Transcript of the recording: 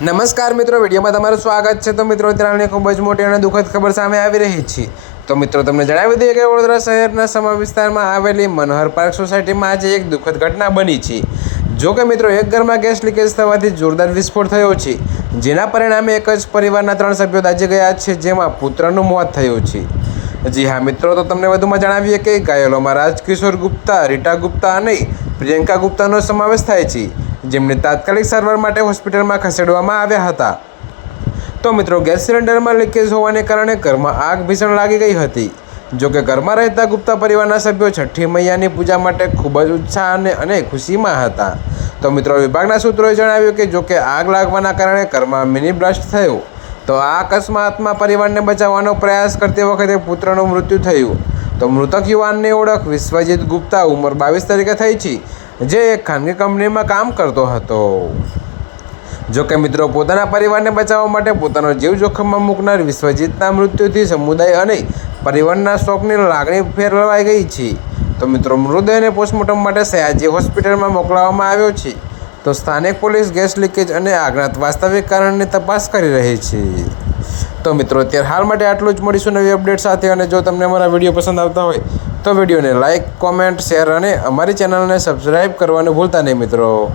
નમસ્કાર મિત્રો, વિડીયોમાં તમારું સ્વાગત છે। તો મિત્રો, અત્યારે ખૂબ જ મોટી અને દુઃખદ ખબર સામે આવી રહી છે। તો મિત્રો, તમને જણાવી દઈએ કે વડોદરા શહેરના સમા વિસ્તારમાં આવેલી મનોહર પાર્ક સોસાયટીમાં આજે એક દુઃખદ ઘટના બની છે। જો કે મિત્રો, એક ઘરમાં ગેસ લીકેજ થવાથી જોરદાર વિસ્ફોટ થયો છે, જેના પરિણામે એક જ પરિવારના 3 સભ્યો દાઝી ગયા છે, જેમાં પુત્રનું મોત થયું છે। જી હા મિત્રો, તો તમને વધુમાં જણાવીએ કે ઘાયલોમાં રાજકિશોર ગુપ્તા, રીટા ગુપ્તા અને પ્રિયંકા ગુપ્તાનો સમાવેશ થાય છે, જેમને તાત્કાલિક સારવાર માટે હોસ્પિટલમાં ખસેડવામાં આવ્યા હતા। તો મિત્રો, ગેસ સિલિન્ડરમાં લીકેજ હોવાને કારણે ઘરમાં આગ ભીષણ લાગી ગઈ હતી। જો કે ઘરમાં રહેતા ગુપ્તા પરિવારના સભ્યો છઠ્ઠી મૈયાની પૂજા માટે ખૂબ જ ઉત્સાહ અને ખુશીમાં હતા। તો મિત્રો, વિભાગના સૂત્રોએ જણાવ્યું કે જો કે આગ લાગવાના કારણે ઘરમાં મિની બ્લાસ્ટ થયો, તો આ અકસ્માતમાં પરિવારને બચાવવાનો પ્રયાસ કરતી વખતે પુત્રનું મૃત્યુ થયું। તો મૃતક યુવાનની ઓળખ વિશ્વજીત ગુપ્તા, ઉંમર 22 તરીકે થઈ છે, જે એક ખાનગી કંપનીમાં કામ કરતો હતો। જો કે મિત્રો, પોતાના પરિવારને બચાવવા માટે પોતાનો જીવ જોખમમાં મૂકનાર વિશ્વજીતના મૃત્યુથી સમુદાય અને પરિવારના શોકની લાગણી ફેલાઈ ગઈ છે। તો મિત્રો, મૃતદેહને પોસ્ટમોર્ટમ માટે સયાજી હોસ્પિટલમાં મોકલવામાં આવ્યો છે। તો સ્થાનિક પોલીસ ગેસ લીકેજ અને આગના વાસ્તવિક કારણની તપાસ કરી રહી છે। તો મિત્રો, અત્યારે હાલ માટે આટલું જ। મળીશું નવી અપડેટ સાથે। અને જો તમને અમારા વિડીયો પસંદ આવતા હોય તો વિડીયોને લાઇક, કોમેન્ટ, શેર અને અમારી ચેનલને સબસ્ક્રાઈબ કરવાનું ભૂલતા નહીં મિત્રો।